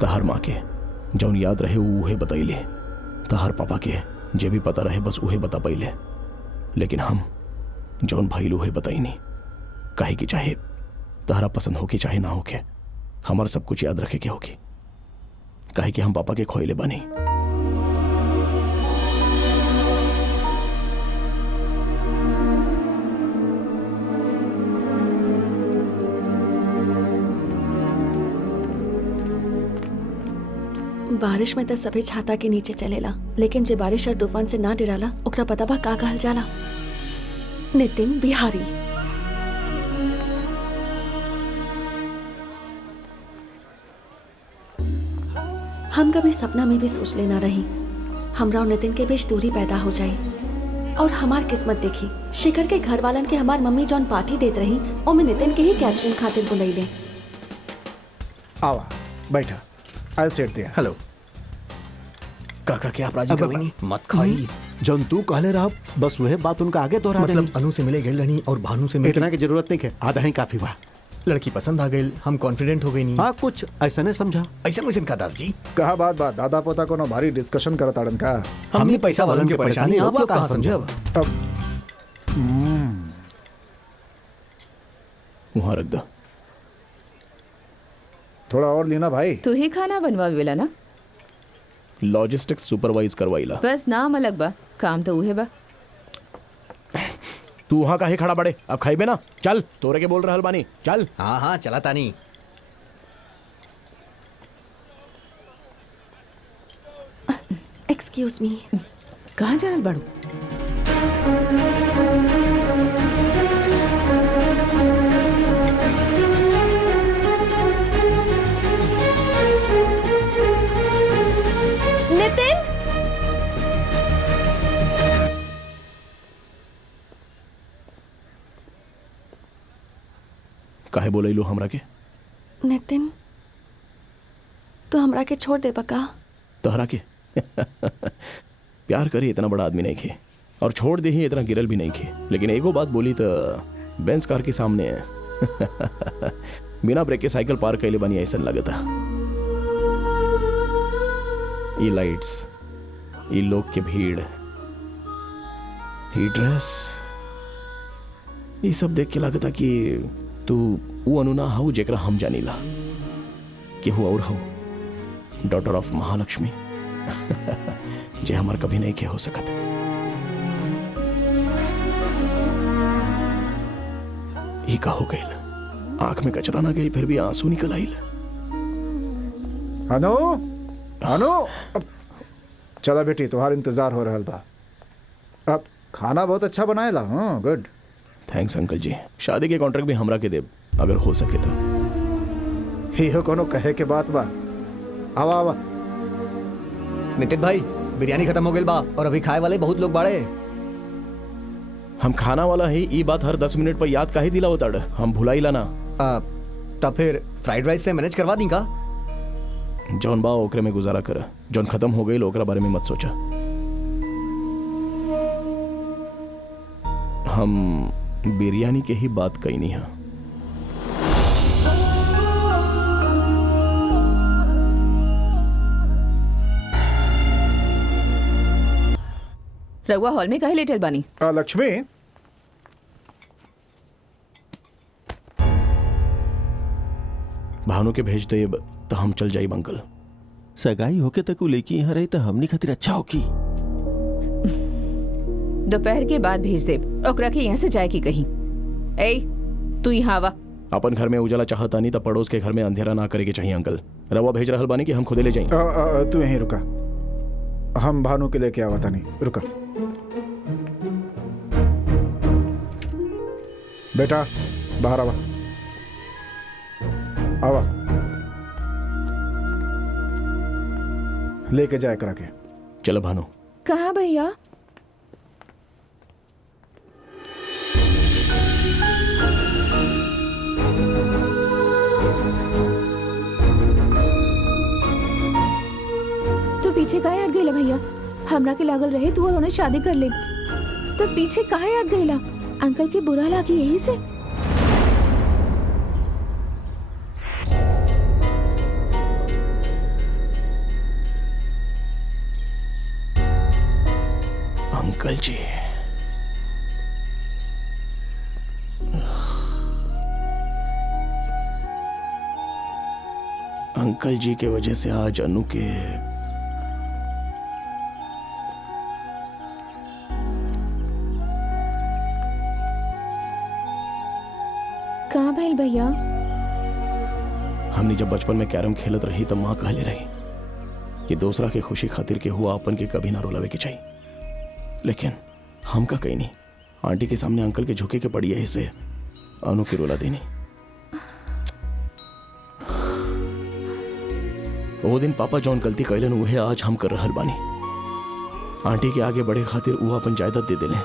तहर माँ के जौन याद रहे उहे बतैले, तहर पापा के जे भी पता रहे बस उहे बता पाइले, लेकिन हम जौन भाई उहे बताई नहीं। काहे कि चाहे तहरा पसंद होके चाहे ना होके हमार सब कुछ याद रखे के होगी, काहे कि हम पापा के खोइले बनी। बारिश में तो सभी छाता के नीचे चलेला, लेकिन जे बारिश और तूफान से ना डराला ओकरा पता बा का कहल जाला? नितिन बिहारी। हम कभी सपना में भी सोच लेना रही हमरा और नितिन के बीच दूरी पैदा हो जाए, और हमार किस्मत देखी शिखर के घर वालन के हमार मम्मी जौन पार्टी देत रही ओमे नितिन के ही कैटरिंग खातिर बुलैले। आवा बैठा, आई सेट दिया। हेलो काका, क्या आप राजी करवेनी? मत खाई। जौन तू कहले रहा बस वह बात उनका आगे दोहरा देनी। मतलब अनु से मिले गए रहनी और भानु से मिले। इतना की जरूरत नहीं है, आधा ही काफी बा। लड़की पसंद आ गई, हम कॉन्फिडेंट हो गई नहीं। हाँ कुछ ऐसा नहीं समझा। ऐसा मुझे इनका दादाजी कहा बात दादा पोता को ना भारी डिस्कशन करत आड़न का। हमने पैसा वालन के परेशानी आप लोग कहाँ समझे? अब वहां रख दो। थोड़ा और लेना भाई। तू ही खाना बनवावेला ना? लॉजिस्टिक्स सुपरवाइज करवाइला। बस नाम अलग बा, काम तो उहे बा। तू वहां काहे खड़ा बड़े? अब खाइबे ना? चल तोरे के बोल रहल बानी, चल। हाँ हाँ चला तानी। एक्सक्यूज मी, कहाँ जा रहल बाड़ू? नितिन। काहे बोलैलो हमरा के? नितिन तू हमरा के छोड़ दे बका? तहरा के प्यार करी इतना बड़ा आदमी नहीं खे, और छोड़ दे ही इतना गिरल भी नहीं खे, लेकिन एगो बात बोली तो बेंस कार के सामने बिना ब्रेक के साइकिल पार कैले बनी ऐसा लगता। ये लाइट्स, ये लोग के भीड़, ये ड्रेस, ये सब देख के लगता कि तू वो अनुना हऊ जेकरा हम जानीला कि हूँ और हऊ डॉटर ऑफ महालक्ष्मी जे हमार कभी नहीं के हो सकत। ये का हो गईल? आंख में कचरा ना गईल फिर भी आंसू निकल आईल। अनु अनु चला बेटी, तुम्हारा इंतजार हो रहा बा। अब खाना बहुत अच्छा बनाएला। हाँ गुड। थैंक्स अंकल जी। शादी के कॉन्ट्रैक्ट भी हमरा के देब अगर हो सके तो। ही कोनो कहे के बात बा। आवा आवा। नितिन भाई बिरयानी खत्म हो गई बा और अभी खाए वाले बहुत लोग बाड़े। हम खाना वाला ही ई बात हर 10 मिनट पर याद काहे दिला होता? हम भुलाइला ना। तब फिर फ्राइड राइस से मैनेज करवा दी का? जौन बा ओकरे में गुजारा कर, जौन खत्म हो गई ओकरा बारे में मत सोचा। हम बिरयानी के ही बात कही नहीं है। रघुआ हॉल में काहे लेटल बानी? लक्ष्मी भानु के भेज दे तो हम चल जाई अंकल। सगाई होके तक लेकी यहाँ रही तो हमनी खातिर अच्छा होगी। दोपहर के बाद भेज दे, ओकरा के यहाँ से जाए की कहीं। ए तू यहाँ आवा। अपन घर में उजाला चाहता नहीं तो पड़ोस के घर में अंधेरा ना करे के चाहिए अंकल। रवा भेज रहल बानी कि हम खुदे ले जाएं। तू यहीं रुका, हम भानु के लेके आवता नहीं। रुका बेटा, बाहर आवा आवा। लेके जाए करा के। चलो भानु। कहाँ भैया? तो पीछे काहे हट गईला भैया? हमरा के लागल रहे तू और उन्हें शादी कर ले, तो पीछे काहे हट गईला? अंकल के बुरा लागी यही से? अंकल जी, अंकल जी के वजह से आज अनु के कहाँ भइल भैया? हमने जब बचपन में कैरम खेलत रही तब माँ कहले रही कि दूसरा के खुशी खातिर के हुआ अपन के कभी ना रोलावे के चाहिए, लेकिन हम का कहीं नहीं। आंटी के सामने अंकल के झुके के पड़ी है से अनु की रोला देनी। वो दिन पापा जौन गलती कैलन उहे आज हम कर रहल बानी। आंटी के आगे बढ़े खातिर वो अपन जायदाद दे देने।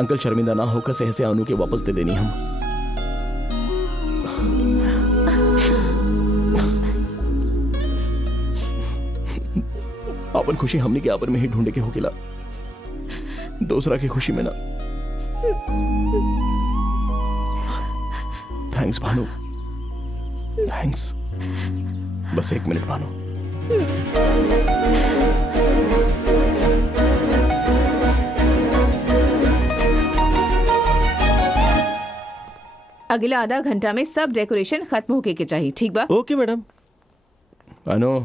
अंकल शर्मिंदा ना होकर सहसे अनु के वापस दे देनी हम। अपन खुशी हमने के आपन में ही ढूंढे के होकेला, दूसरा की खुशी में ना। थैंक्स भानु, थैंक्स। बस 1 मिनट भानु। अगला आधा घंटा में सब डेकोरेशन खत्म होके के चाहिए, ठीक बा? ओके मैडम। अनु,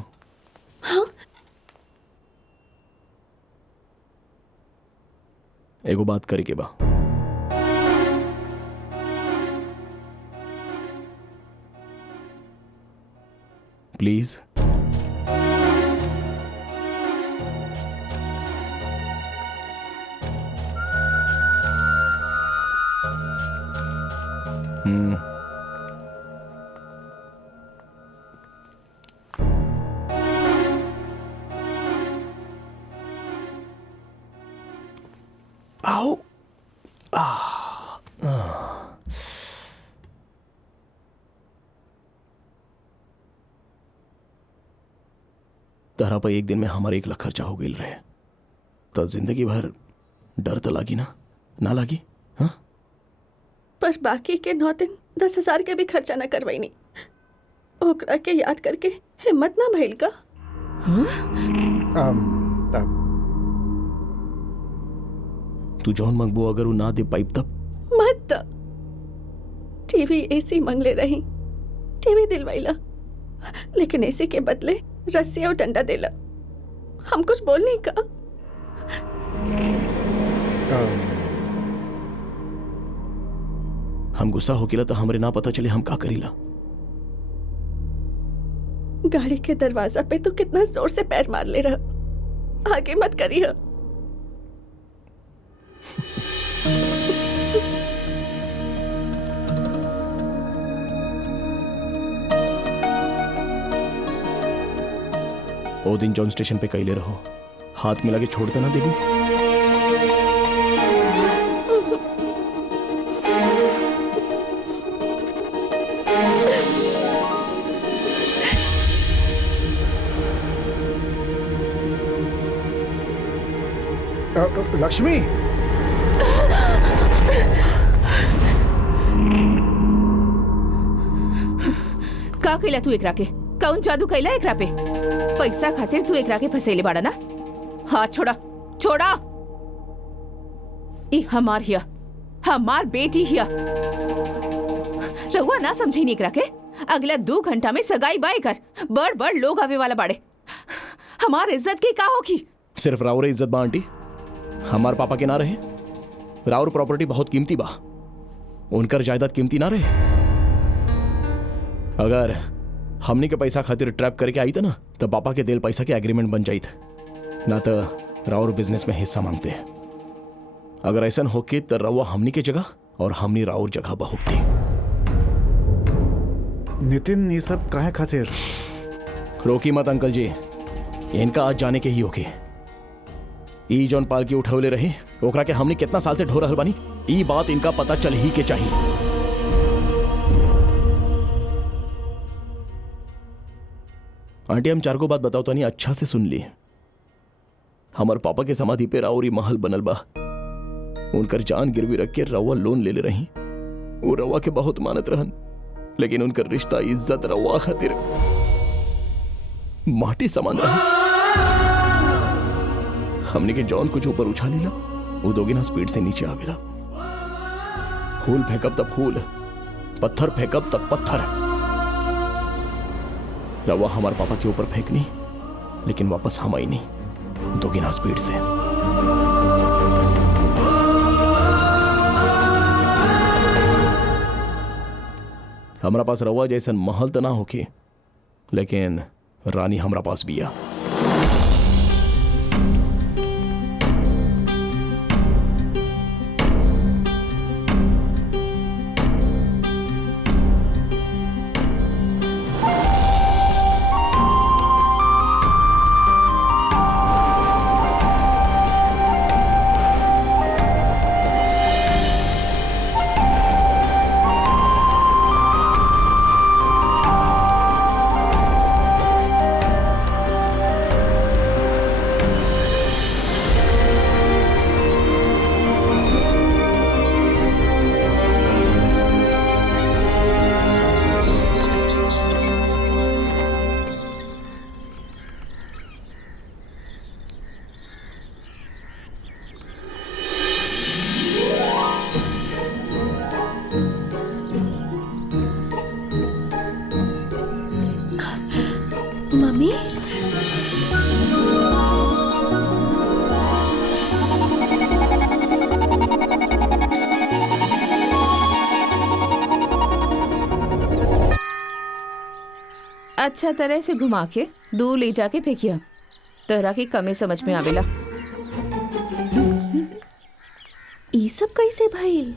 एगो बात करे के बा। प्लीज। आओ। तरह पर एक दिन में हमारे 1 लाख खर्चा हो गई रहे तो जिंदगी भर डर तो लागी ना लागी? हाँ, पर बाकी के 9 दिन 10,000 के भी खर्चा न करवाई नहीं। ओकरा के याद करके हिम्मत ना भइल का? तब तू जौन मंगबो अगर वो ना दे पाइप तब मत। टीवी एसी मंगले रही, टीवी दिलवाइला, लेकिन एसी के बदले रस्सी और डंडा देला। हम कुछ बोल नहीं का। हम गुस्सा होकेला तो हमरे ना पता चले हम का करीला। गाड़ी के दरवाजा पे तो कितना जोर से पैर मार ले रहा। आगे मत करिए। ओ दिन जॉन स्टेशन पे कैले रहो, हाथ मिला के छोड़ते ना देबू। लक्ष्मी, का कैला तू एकरा के? कौन जादू कैला एकरा पे? पैसा खातिर तू एकरा के फसेले बाड़ा ना? हाथ छोड़ा, छोड़ा। ई हमार हिया, हमार बेटी हिया। रहुआ ना समझी नहीं एकरा के? अगला 2 घंटा में सगाई बाई कर, बड़ बड़ लोग आवे वाला बाड़े। हमार इज्जत की का होगी? सिर्फ राउर इज्जत बा आंटी, हमार पापा के ना रहे। राउर प्रॉपर्टी बहुत कीमती बा, उनकर जायदाद कीमती ना रहे। अगर हमने के पैसा खातिर ट्रैप करके आई था ना तो पापा के दिल पैसा के एग्रीमेंट बन जाई था ना, तो राउर बिजनेस में हिस्सा मांगते हैं। अगर ऐसा होके तो रवा हमनी के जगह और हमनी राउर जगह बहुती। नितिन ये सब काहे खातिर? रोकी मत अंकल जी, इनका आज जाने के ही होके। ई जौन पाल के उठौले रहे ओकरा के हमने कितना साल से ढो रहल बानी, ई बात इनका पता चल ही के चाहिए। आंटी हम 4 को बात बताओ तो नहीं, अच्छा से सुन ली। हमार पापा के समाधि पे राउरी महल बनल बा, उनकर जान गिरवी रख के रवा लोन ले रही। वो रवा के बहुत मानत रहन, लेकिन उनकर रिश्ता इज्जत रवा खातिर माटी समान रहा। हमने के जौन कुछ ऊपर उछालीला वो दोगुना स्पीड से नीचे आवेला। फूल फेंकब तब फूल, पत्थर फेंकब तब पत्थर। रवा हमारे पापा के ऊपर फेंकनी, लेकिन वापस हम आई नहीं, दोगुना स्पीड से। हमारा पास रवा जैसन महल तो ना होके, लेकिन रानी हमारा पास बिया। मम्मी, अच्छा तरह से घुमा के दूर ले जाके फेंकिया, तोहरा की कमे समझ में आवेला। ई सब कैसे भइल?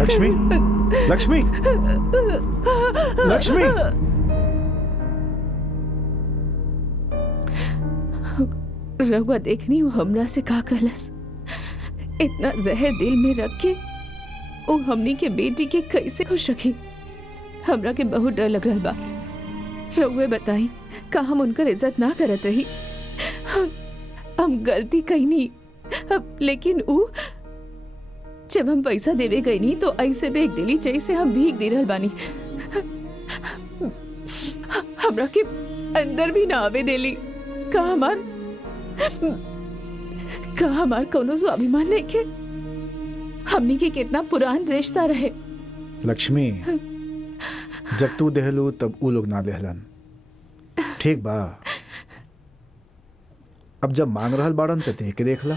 लक्ष्मी, लक्ष्मी, लक्ष्मी। रहुआ देखनी वो हमरा से का कहलस, इतना जहर दिल में रख के वो हमनी के बेटी के कैसे खुश रखी। हमरा के बहुत डर लग रहा बा। रहुए बताई का हम उनकर इज्जत ना करत रही? हम गलती कही नहीं, लेकिन वो जब हम पैसा देवे गई नहीं तो ऐसे बेग दिली जैसे हम भीग दे रहल बानी। हमरा के अंदर भी ना आवे देली। का हमार कोनो स्वाभिमान नहीं के? हमनी के कितना पुरान रिश्ता रहे। लक्ष्मी, जब तू देहलू तब ऊ लोग ना देहलन, ठीक बा। अब जब मांग रहल बाड़न तो देख के देखला।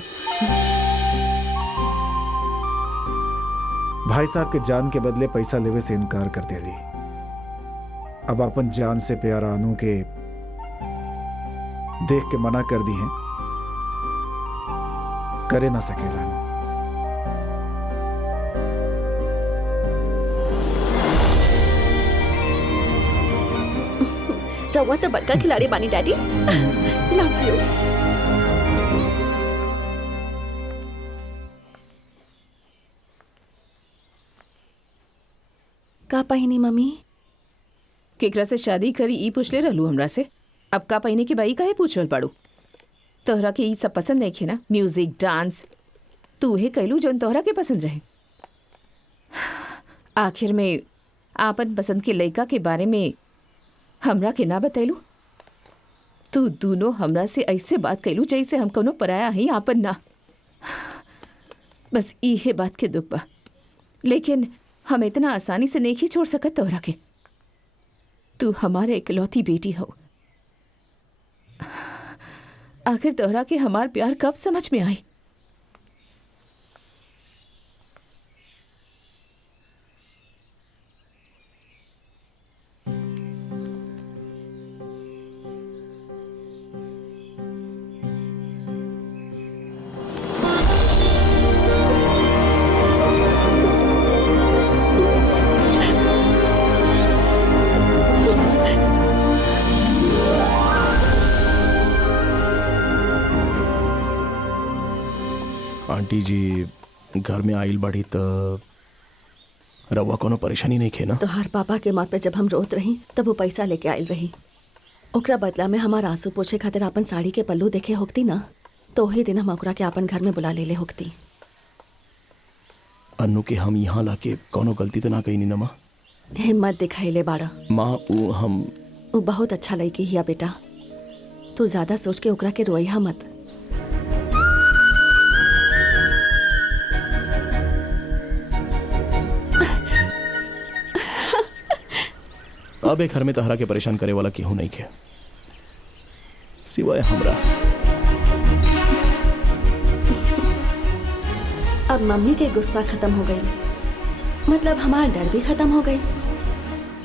भाई साहब के जान के बदले पैसा लेवे से इनकार कर देली। अब अपन जान से प्यारा अनु के देख के मना कर दी है, करे ना सकेला। रवा तो बड़का खिलाड़ी बानी डैडी। Love you. का पहिनी मम्मी? केकरा से शादी करी ई पूछ ले रहलू हमरा से। अब का पहिने की बाई काहे पूछल पाड़ू? तोहरा के ई सब पसंद नहीं खे ना, म्यूजिक डांस तू हे कैलू जौन तोहरा के पसंद रहे। आखिर में आपन पसंद के लड़का के बारे में हमरा के ना बतैलू। तू दोनों हमरा से ऐसे बात कैलू जैसे हम कोनो पराया ही आपन ना। बस इहे बात के दुख बा, लेकिन हम इतना आसानी से नहीं छोड़ सकत तोहरा के। तू हमारे इकलौती बेटी हो। आखिर तोहरा के हमार प्यार कब समझ में आई? आंटी जी घर में आइल बाड़ी त रवा कोनो परेशानी नहीं खे ना? तोहार पापा के मौत पे जब हम रोत रही तब वो पैसा लेके आयल रही। ओकरा बदला में हमार आंसू पोछे खातिर अपन साड़ी के पल्लू देखे होकती ना, तो वही दिन हम ओकरा के अपन घर में बुला ले होकती। अन्नू के हम यहाँ लाके कोनो गलती तो ना कही ना माँ? हिम्मत दिखाइले बाड़ा माँ। वो बहुत अच्छा लड़की हिया बेटा। तू ज्यादा सोच के ओकरा के रोइहा मत। अब एक घर में तहरा के परेशान करे वाला केहू नहीं के सिवाय हमरा। अब मम्मी के गुस्सा खत्म हो गई, मतलब हमारा डर भी खत्म हो गई।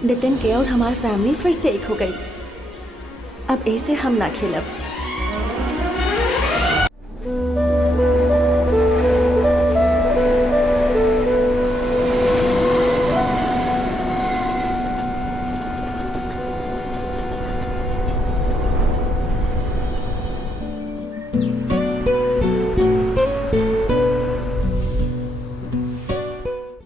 नितिन के और हमारी फैमिली फिर से एक हो गई। अब ऐसे हम ना खेलब।